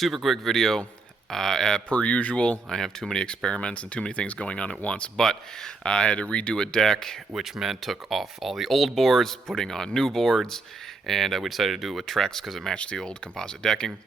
Super quick video. Per usual, I have too many experiments and too many things going on at once, but I had to redo a deck, which meant took off all the old boards, putting on new boards, and we decided to do it with trex because it matched the old composite decking.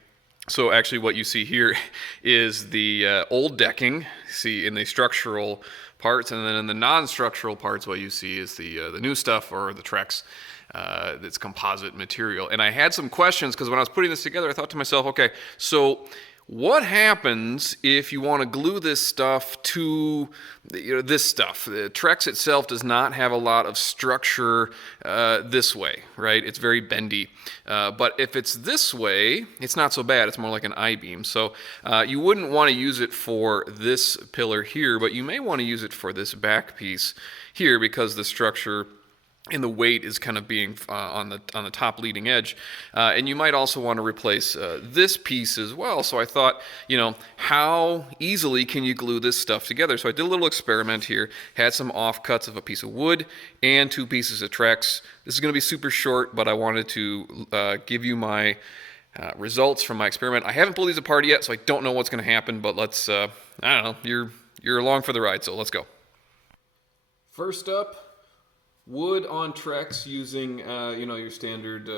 So actually what you see here is the old decking, see in the structural parts, and then in the non-structural parts what you see is the new stuff, or the trex. That's composite material. And I had some questions because when I was putting this together, I thought to myself, okay, so what happens if you want to glue this stuff to this stuff? The trex itself does not have a lot of structure this way, right? It's very bendy. But if it's this way, it's not so bad. It's more like an I-beam. So you wouldn't want to use it for this pillar here, but you may want to use it for this back piece here because the structure and the weight is kind of being on the top leading edge, and you might also want to replace this piece as well. So I thought, how easily can you glue this stuff together? So I did a little experiment here, had some offcuts of a piece of wood and 2 pieces of trex. This is going to be super short, but I wanted to give you my results from my experiment. I haven't pulled these apart yet, so I don't know what's going to happen, but let's, I don't know, you're along for the ride, so let's go. First up, wood on trex using, your standard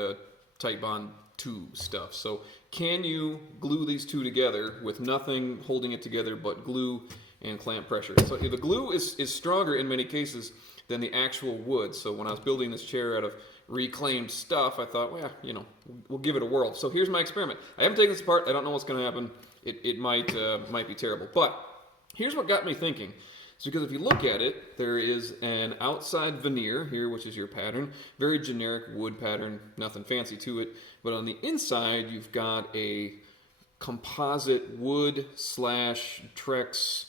Titebond 2 stuff. So can you glue these two together with nothing holding it together but glue and clamp pressure? So the glue is stronger in many cases than the actual wood. So when I was building this chair out of reclaimed stuff, I thought, well, we'll give it a whirl. So here's my experiment. I haven't taken this apart. I don't know what's going to happen. It might be terrible. But here's what got me thinking. It's because if you look at it, there is an outside veneer here, which is your pattern. Very generic wood pattern, nothing fancy to it. But on the inside, you've got a composite wood / trex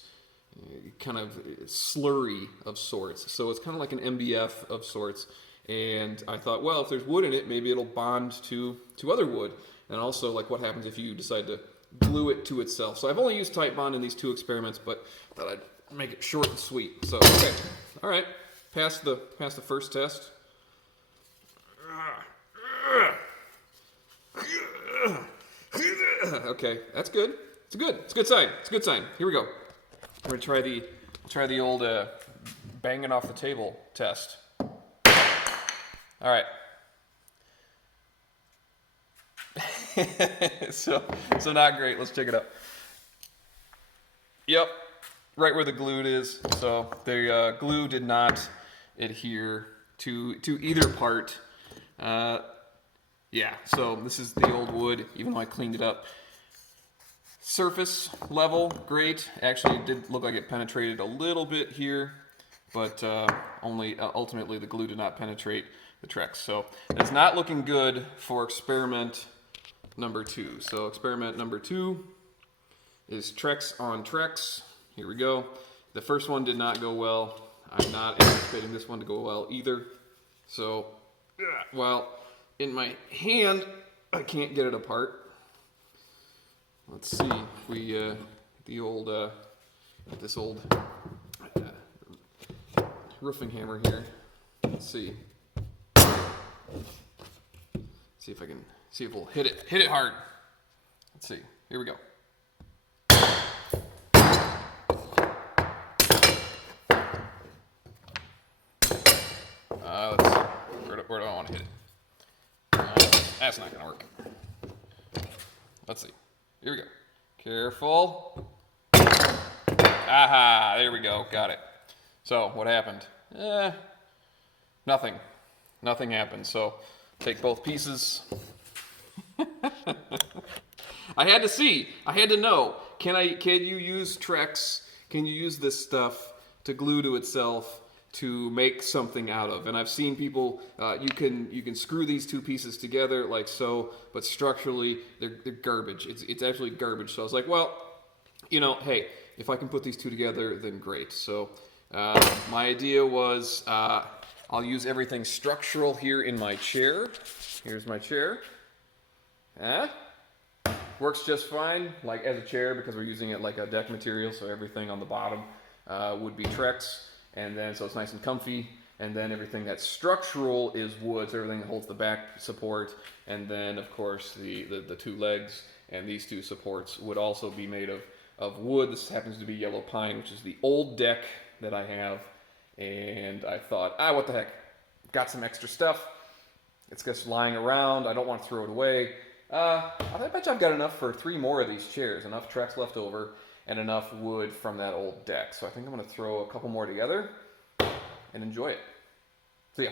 kind of slurry of sorts. So it's kind of like an MDF of sorts. And I thought, well, if there's wood in it, maybe it'll bond to other wood. And also, like, what happens if you decide to glue it to itself? So I've only used Titebond in these 2 experiments, but I thought I'd make it short and sweet. So, okay. All right. Pass the first test. Okay, that's good. It's good. It's a good sign. It's a good sign. Here we go. We're going to try the old banging off the table test. All right. so not great. Let's check it out. Yep. Right where the glue is. So the glue did not adhere to either part. Yeah, so this is the old wood, even though I cleaned it up. Surface level, great. Actually, it did look like it penetrated a little bit here, but only ultimately the glue did not penetrate the trex. So it's not looking good for experiment number 2. So experiment number 2 is trex on trex. Here we go. The first one did not go well. I'm not anticipating this one to go well either. So, well, in my hand, I can't get it apart. Let's see if we, this old roofing hammer here. Let's see. See if I can, see if we'll hit it hard. Let's see. Here we go. Where do I want to hit it? That's not going to work. Let's see. Here we go. Careful. Aha, there we go. Got it. So, what happened? Nothing. Nothing happened. So, take both pieces. I had to see. I had to know. Can you use trex? Can you use this stuff to glue to itself to make something out of? And I've seen people, you can screw these 2 pieces together like so, but structurally they're garbage. It's actually garbage. So I was like, well, hey, if I can put these 2 together, then great. So my idea was I'll use everything structural here in my chair. Here's my chair. Works just fine, like as a chair, because we're using it like a deck material, so everything on the bottom would be trex. And then, so it's nice and comfy. and then everything that's structural is wood, so everything that holds the back support, and then of course the two legs and these two supports would also be made of wood. This happens to be yellow pine, which is the old deck that I have, and I thought, what the heck, got some extra stuff. It's just lying around. I don't want to throw it away. I bet you I've got enough for 3 more of these chairs. Enough Trex left over and enough wood from that old deck. So I think I'm going to throw a couple more together and enjoy it. See ya.